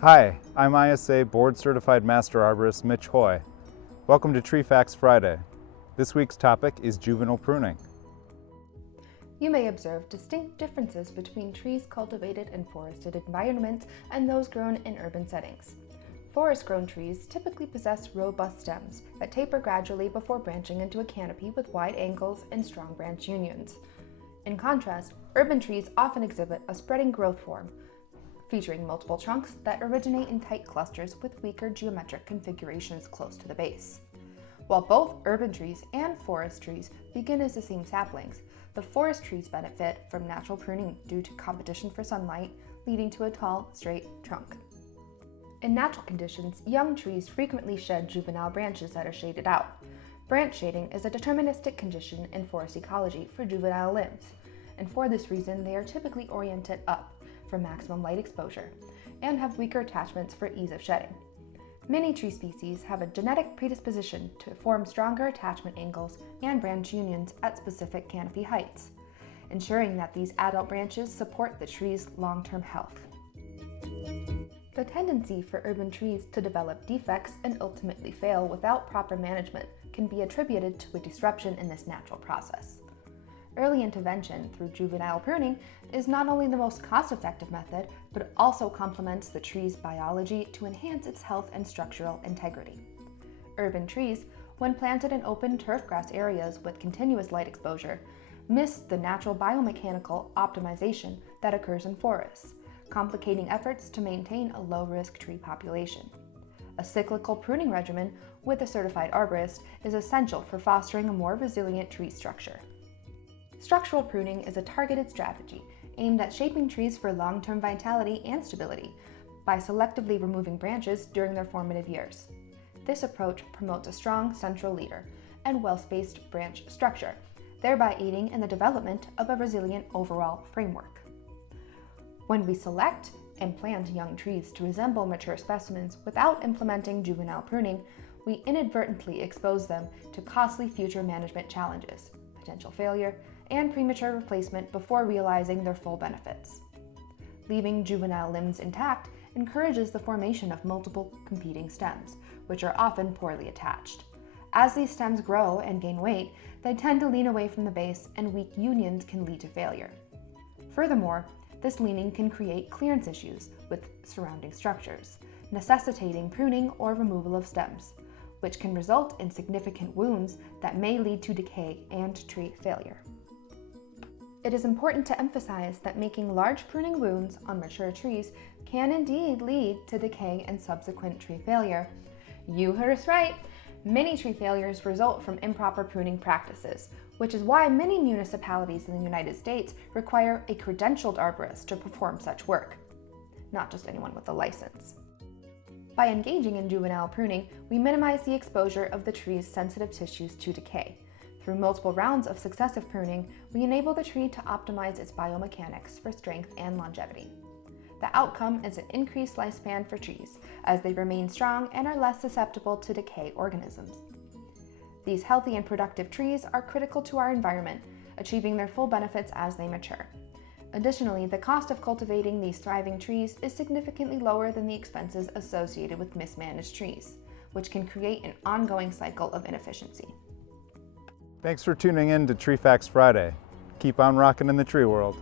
Hi, I'm ISA Board Certified Master Arborist Mitch Hoy. Welcome to Tree Facts Friday. This week's topic is juvenile pruning. You may observe distinct differences between trees cultivated in forested environments and those grown in urban settings. Forest-grown trees typically possess robust stems that taper gradually before branching into a canopy with wide angles and strong branch unions. In contrast, urban trees often exhibit a spreading growth form, featuring multiple trunks that originate in tight clusters with weaker geometric configurations close to the base. While both urban trees and forest trees begin as the same saplings, the forest trees benefit from natural pruning due to competition for sunlight, leading to a tall, straight trunk. In natural conditions, young trees frequently shed juvenile branches that are shaded out. Branch shading is a deterministic condition in forest ecology for juvenile limbs, and for this reason they are typically oriented up for maximum light exposure and have weaker attachments for ease of shedding. Many tree species have a genetic predisposition to form stronger attachment angles and branch unions at specific canopy heights, ensuring that these adult branches support the tree's long-term health. The tendency for urban trees to develop defects and ultimately fail without proper management can be attributed to a disruption in this natural process. Early intervention through juvenile pruning is not only the most cost-effective method, but also complements the tree's biology to enhance its health and structural integrity. Urban trees, when planted in open turfgrass areas with continuous light exposure, miss the natural biomechanical optimization that occurs in forests, complicating efforts to maintain a low-risk tree population. A cyclical pruning regimen with a certified arborist is essential for fostering a more resilient tree structure. Structural pruning is a targeted strategy aimed at shaping trees for long-term vitality and stability by selectively removing branches during their formative years. This approach promotes a strong central leader and well-spaced branch structure, thereby aiding in the development of a resilient overall framework. When we select and plant young trees to resemble mature specimens without implementing juvenile pruning, we inadvertently expose them to costly future management challenges, potential failure, and premature replacement before realizing their full benefits. Leaving juvenile limbs intact encourages the formation of multiple competing stems, which are often poorly attached. As these stems grow and gain weight, they tend to lean away from the base, and weak unions can lead to failure. Furthermore, this leaning can create clearance issues with surrounding structures, necessitating pruning or removal of stems, which can result in significant wounds that may lead to decay and tree failure. It is important to emphasize that making large pruning wounds on mature trees can indeed lead to decay and subsequent tree failure. You heard us right! Many tree failures result from improper pruning practices, which is why many municipalities in the United States require a credentialed arborist to perform such work, not just anyone with a license. By engaging in juvenile pruning, we minimize the exposure of the tree's sensitive tissues to decay. Through multiple rounds of successive pruning, we enable the tree to optimize its biomechanics for strength and longevity. The outcome is an increased lifespan for trees, as they remain strong and are less susceptible to decay organisms. These healthy and productive trees are critical to our environment, achieving their full benefits as they mature. Additionally, the cost of cultivating these thriving trees is significantly lower than the expenses associated with mismanaged trees, which can create an ongoing cycle of inefficiency. Thanks for tuning in to Tree Facts Friday. Keep on rocking in the tree world.